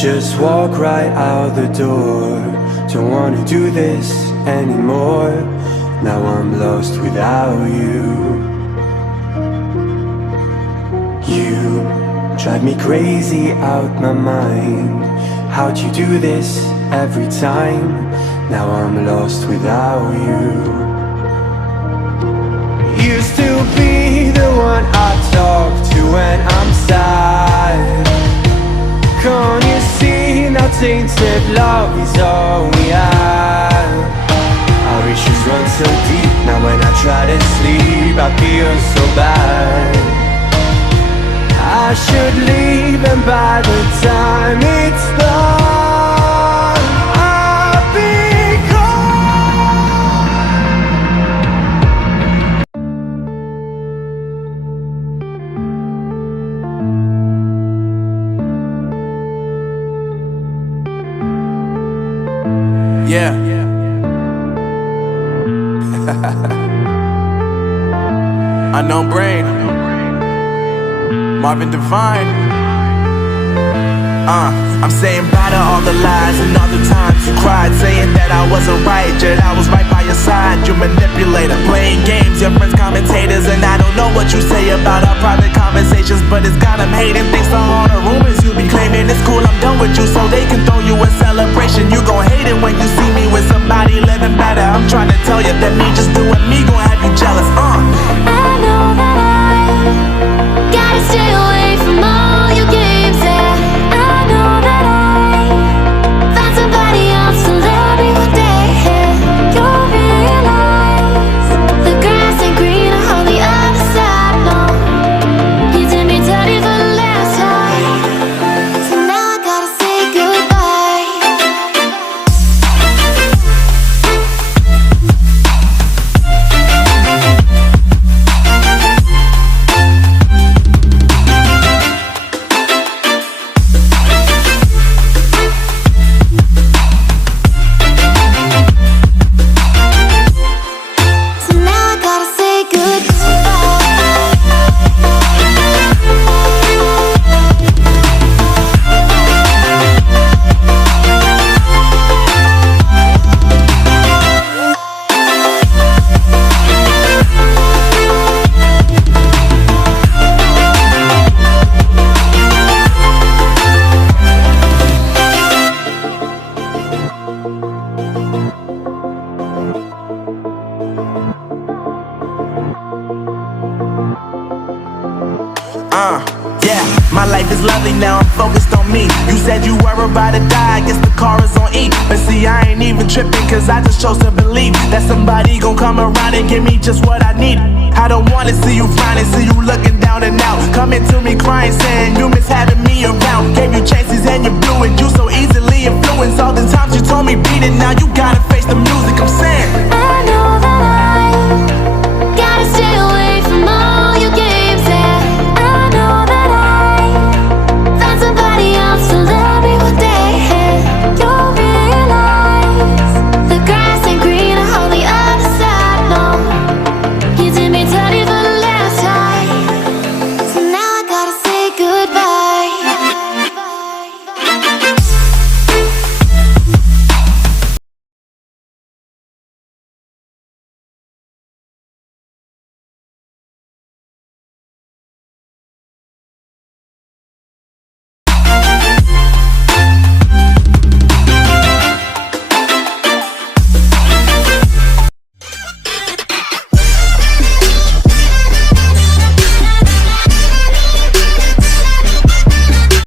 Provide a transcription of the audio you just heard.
Just walk right out the door. Don't wanna do this anymore. Now I'm lost without you. You drive me crazy out my mind. How'd you do this every time? Now I'm lost without you. Used to be the one I talk to when I'm sad. Can't you see now tainted love is all we have? Our issues run so deep, now when I try to sleep I feel so bad. I should leave and by the time it's done I'll be Yeah. Unknown Brain, Marvin Devine. I'm saying bye to all the lies and all the times you cried, saying that I wasn't right, yet I was right by your side. You manipulator, playing games, your friends commentators, and I don't know what you say about our private conversations, but it's got them hating. Thanks to all the rumors you be claiming. It's cool, I'm done with you, so they can throw you a celebration. You gon' hate it when you see me with somebody living better. I'm trying to tell you that me just doing me gon' have you jealous. I know that I gotta stay away from all your games, yeah. I know that I find somebody else to love me one day, yeah. You'll realize the grass ain't greener on the other side, no. You did me dirty for the last time, so now I gotta say goodbye. Yeah, my life is lovely now, I'm focused on me. You said you were about to die, I guess the car is on E. But see, I ain't even tripping, cause I just chose to believe that somebody gon' come around and give me just what I need. I don't wanna see you frowning, see you looking down and out, coming to me crying, saying you miss having me around. Gave you chances and you blew it, you so easily influenced. All the times you told me beat it, now you gotta face the music. I'm